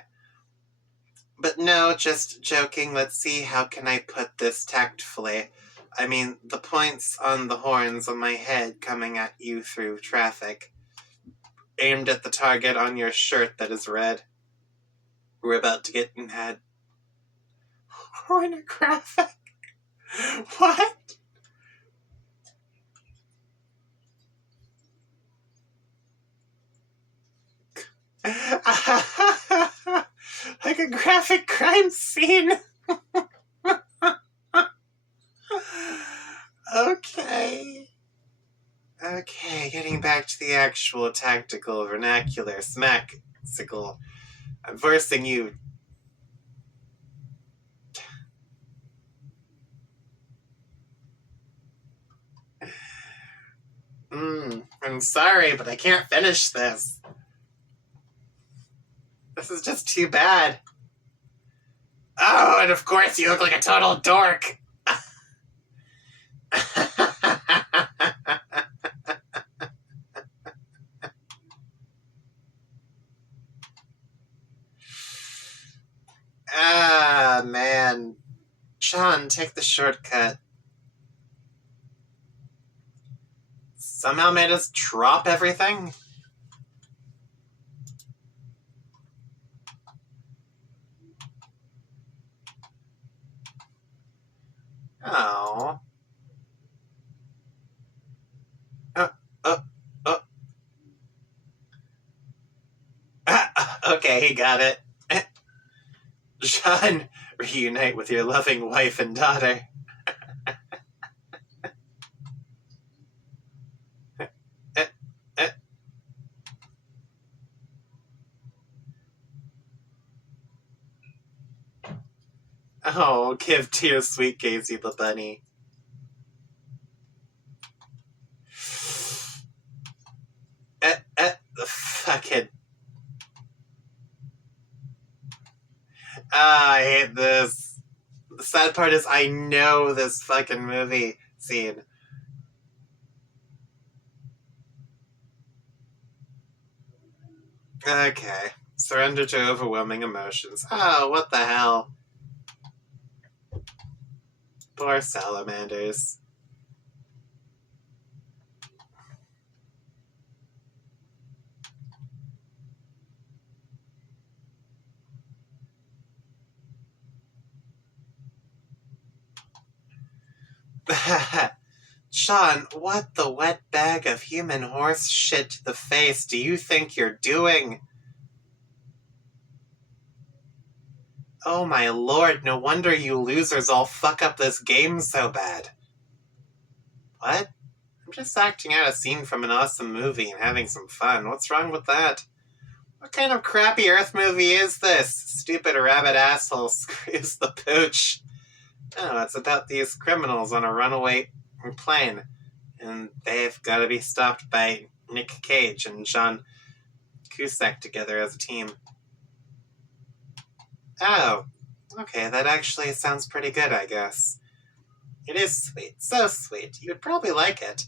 But no, just joking. Let's see, how can I put this tactfully? I mean, the points on the horns on my head coming at you through traffic, aimed at the target on your shirt that is red. We're about to get in head. Pornographic? What? Like a graphic crime scene. Okay. Okay, getting back to the actual tactical vernacular smack-sickle. I'm forcing you. I'm sorry, but I can't finish this. This is just too bad. Oh, and of course you look like a total dork. Ah, man. Sean, take the shortcut. Somehow made us drop everything? Oh. Okay, he got it. Sean, reunite with your loving wife and daughter. Oh, give to your sweet Casey the bunny. The fucking... I hate this. The sad part is I know this fucking movie scene. Okay. Surrender to overwhelming emotions. Oh, what the hell? Poor salamanders. Sean, what the wet bag of human horse shit to the face do you think you're doing? Oh my lord, no wonder you losers all fuck up this game so bad. What? I'm just acting out a scene from an awesome movie and having some fun. What's wrong with that? What kind of crappy Earth movie is this? Stupid rabbit asshole screws the pooch. Oh, it's about these criminals on a runaway plane, and they've got to be stopped by Nick Cage and John Cusack together as a team. Oh, okay, that actually sounds pretty good, I guess. It is sweet, so sweet. You'd probably like it.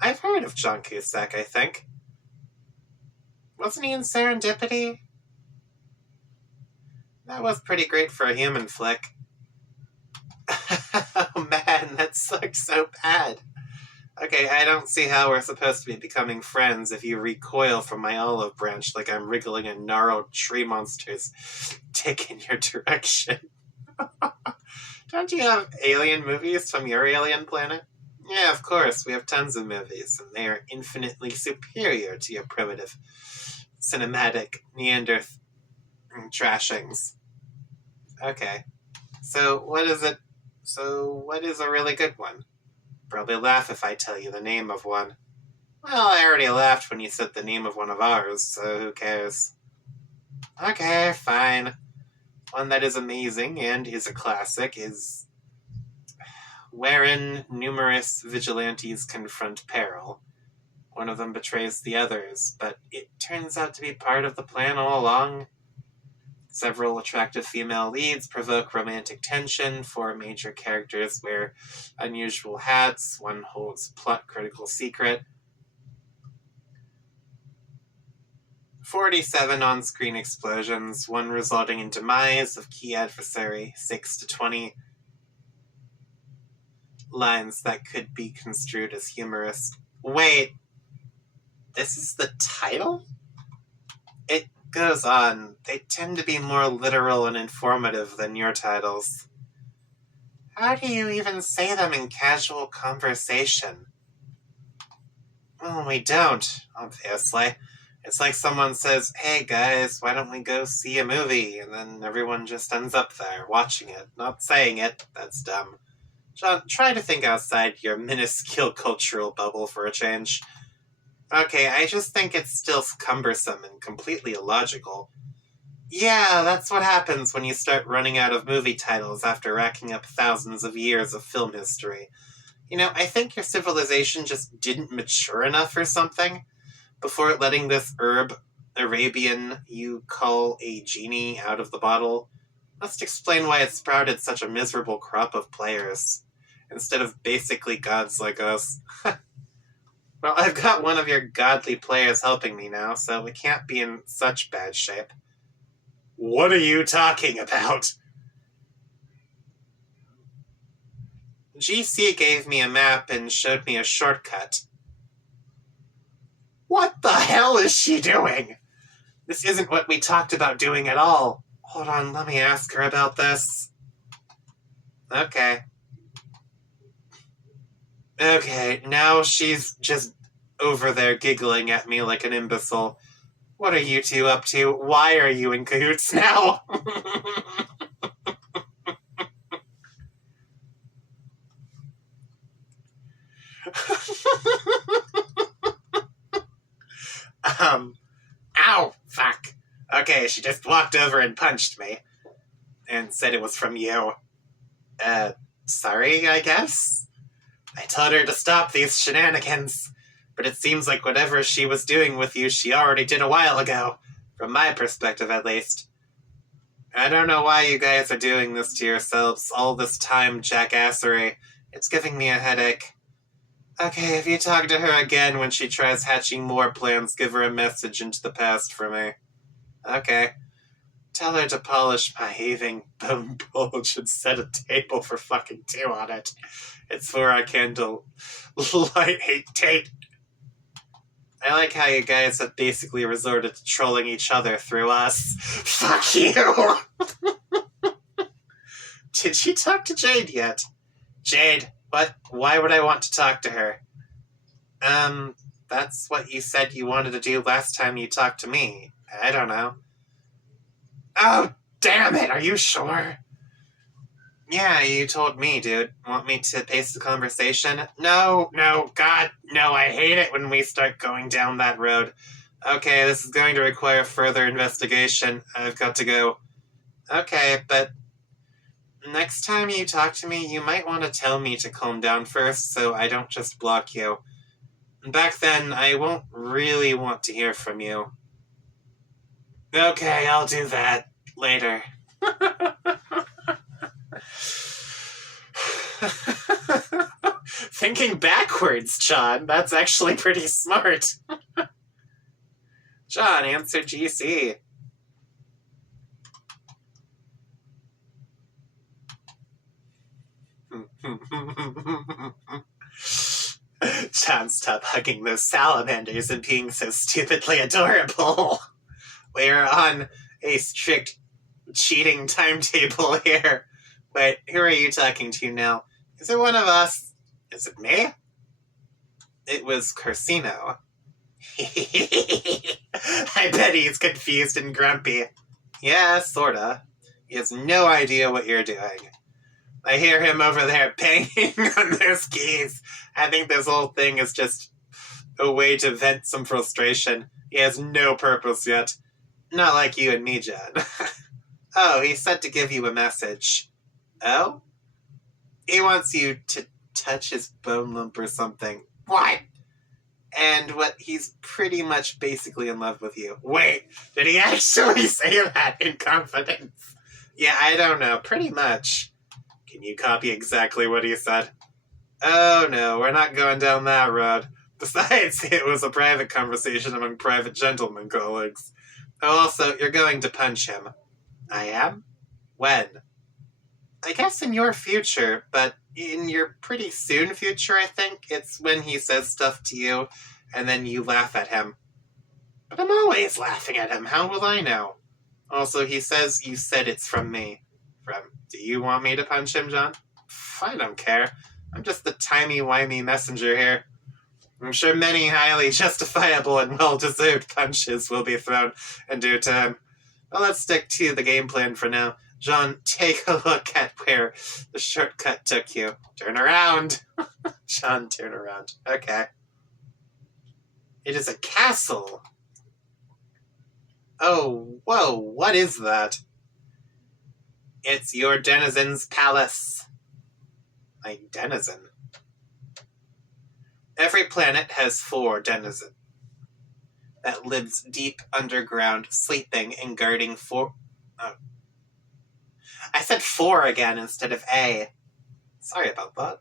I've heard of John Cusack, I think. Wasn't he in Serendipity? That was pretty great for a human flick. Oh man, that sucked so bad. Okay, I don't see how we're supposed to be becoming friends if you recoil from my olive branch like I'm wriggling a gnarled tree monster's dick in your direction. Don't you have alien movies from your alien planet? Yeah, of course, we have tons of movies, and they are infinitely superior to your primitive, cinematic Neanderthal trashings. Okay, so what is a really good one? Probably laugh if I tell you the name of one. Well, I already laughed when you said the name of one of ours, so who cares? Okay, fine. One that is amazing and is a classic is wherein numerous vigilantes confront peril. One of them betrays the others, but it turns out to be part of the plan all along. Several attractive female leads provoke romantic tension. 4 major characters wear unusual hats. One holds plot-critical secret. 47 on-screen explosions, 1 resulting in demise of key adversary, 6 to 20 lines that could be construed as humorous. Wait, this is the title? It goes on. They tend to be more literal and informative than your titles. How do you even say them in casual conversation? Well, we don't, obviously. It's like someone says, hey guys, why don't we go see a movie? And then everyone just ends up there, watching it, not saying it. That's dumb. John, try to think outside your minuscule cultural bubble for a change. Okay, I just think it's still cumbersome and completely illogical. Yeah, that's what happens when you start running out of movie titles after racking up thousands of years of film history. You know, I think your civilization just didn't mature enough or something before letting this herb, Arabian, you call a genie out of the bottle. Must explain why it sprouted such a miserable crop of players, instead of basically gods like us. Well, I've got one of your godly players helping me now, so we can't be in such bad shape. What are you talking about? GC gave me a map and showed me a shortcut. What the hell is she doing? This isn't what we talked about doing at all. Hold on, let me ask her about this. Okay, now she's just over there giggling at me like an imbecile. What are you two up to? Why are you in cahoots now? Ow, fuck. Okay, she just walked over and punched me. And said it was from you. Sorry, I guess? I told her to stop these shenanigans. But it seems like whatever she was doing with you, she already did a while ago. From my perspective, at least. I don't know why you guys are doing this to yourselves all this time, jackassery. It's giving me a headache. Okay, if you talk to her again when she tries hatching more plans, give her a message into the past for me. Okay. Tell her to polish my heaving bone bulge and set a table for fucking 2 on it. It's for our candle light hate Tate. I like how you guys have basically resorted to trolling each other through us. Fuck you! Did she talk to Jade yet? Jade, what? Why would I want to talk to her? That's what you said you wanted to do last time you talked to me. I don't know. Oh, damn it, are you sure? Yeah, you told me, dude. Want me to pace the conversation? No, God, no, I hate it when we start going down that road. Okay, this is going to require further investigation. I've got to go. Okay, but next time you talk to me, you might want to tell me to calm down first so I don't just block you. Back then, I won't really want to hear from you. Okay, I'll do that later. Thinking backwards, John. That's actually pretty smart. John, answer GC. John, stop hugging those salamanders and being so stupidly adorable. We're on a strict cheating timetable here. Wait, who are you talking to now? Is it one of us? Is it me? It was Corsino. I bet he's confused and grumpy. Yeah, sorta. He has no idea what you're doing. I hear him over there banging on their skis. I think this whole thing is just a way to vent some frustration. He has no purpose yet. Not like you and me, John. Oh, he said to give you a message. Oh? He wants you to touch his bone lump or something. What? And he's pretty much basically in love with you. Wait, did he actually say that in confidence? Yeah, I don't know. Pretty much. Can you copy exactly what he said? Oh no, we're not going down that road. Besides, it was a private conversation among private gentlemen colleagues. Oh, also, you're going to punch him. I am? When? I guess in your future, but in your pretty soon future, I think. It's when he says stuff to you, and then you laugh at him. But I'm always laughing at him, how will I know? Also, he says you said it's from me. Do you want me to punch him, John? I don't care. I'm just the timey-wimey messenger here. I'm sure many highly justifiable and well-deserved punches will be thrown in due time. Well, let's stick to the game plan for now. John, take a look at where the shortcut took you. Turn around. John, turn around. Okay. It is a castle. Oh, whoa, what is that? It's your denizen's palace. My denizen? Every planet has 4 denizens that lives deep underground, sleeping and guarding 4... Oh. I said 4 again instead of A. Sorry about that.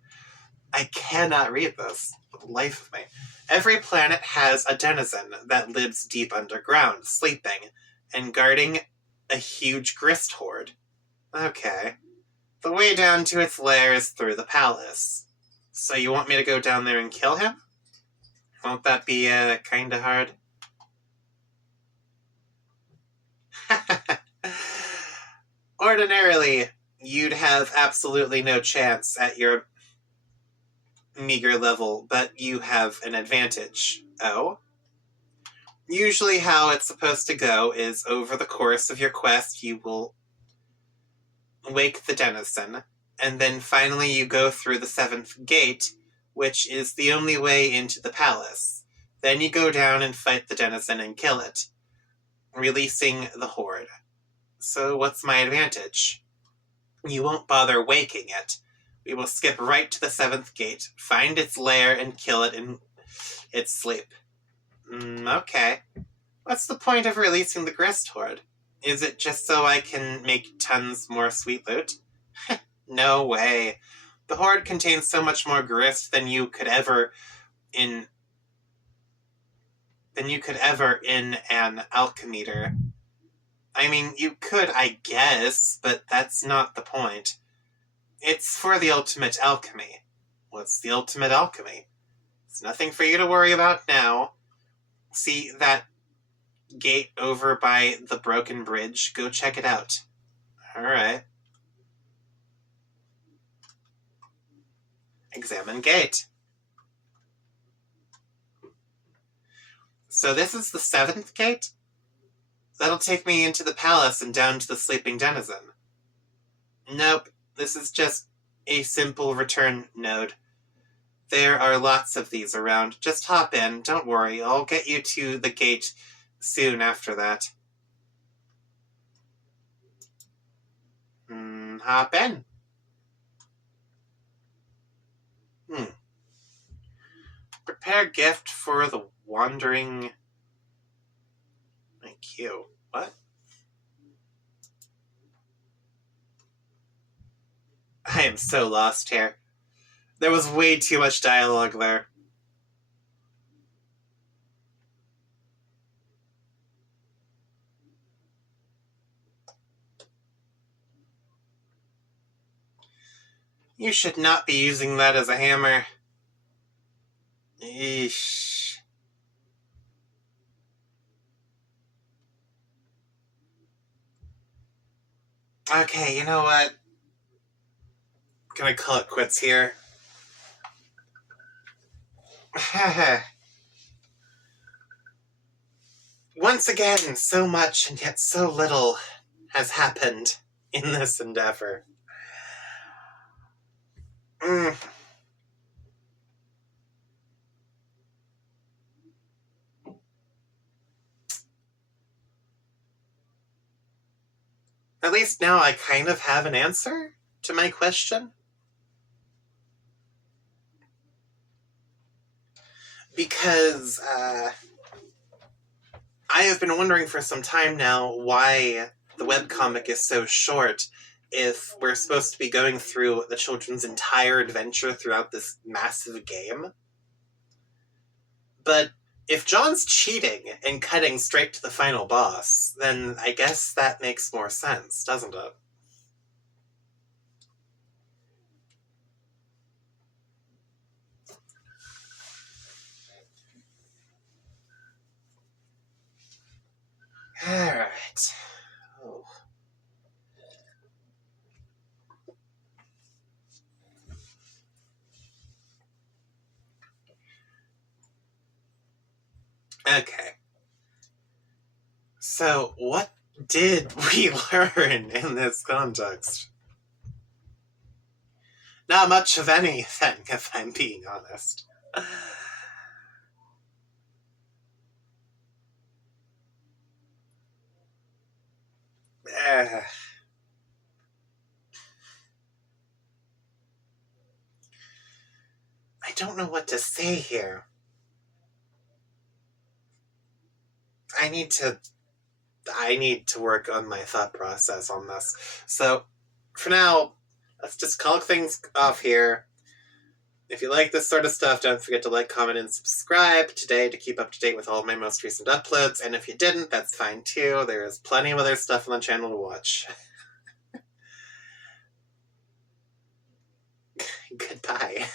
I cannot read this for the life of me. Every planet has a denizen that lives deep underground, sleeping and guarding a huge grist hoard. Okay. The way down to its lair is through the palace. So you want me to go down there and kill him? Won't that be kinda hard? Ordinarily, you'd have absolutely no chance at your meager level, but you have an advantage. Oh? Usually how it's supposed to go is over the course of your quest, you will wake the denizen, and then finally you go through the 7th gate, which is the only way into the palace. Then you go down and fight the denizen and kill it, releasing the horde. So what's my advantage? You won't bother waking it. We will skip right to the 7th gate, find its lair, and kill it in its sleep. Okay. What's the point of releasing the grist horde? Is it just so I can make tons more sweet loot? No way. The horde contains so much more grist than you could ever in an alchemeter. I mean, you could, I guess, but that's not the point. It's for the ultimate alchemy. What's the ultimate alchemy? It's nothing for you to worry about now. See that gate over by the broken bridge? Go check it out. Alright. Examine gate. So this is the 7th gate? That'll take me into the palace and down to the sleeping denizen. Nope, this is just a simple return node. There are lots of these around. Just hop in, don't worry, I'll get you to the gate soon after that. Hop in. Prepare gift for the wandering... Thank you. What? I am so lost here. There was way too much dialogue there. You should not be using that as a hammer. Eesh. Okay, you know what? I'm gonna call it quits here. Once again, so much and yet so little has happened in this endeavor. At least now I kind of have an answer to my question. Because I have been wondering for some time now why the webcomic is so short if we're supposed to be going through the children's entire adventure throughout this massive game. But if John's cheating and cutting straight to the final boss, then I guess that makes more sense, doesn't it? Alright. Oh. Okay. So, what did we learn in this context? Not much of anything, if I'm being honest. I don't know what to say here. I need to work on my thought process on this. So, for now, let's just call things off here. If you like this sort of stuff, don't forget to like, comment, and subscribe today to keep up to date with all of my most recent uploads. And if you didn't, that's fine too. There is plenty of other stuff on the channel to watch. Goodbye.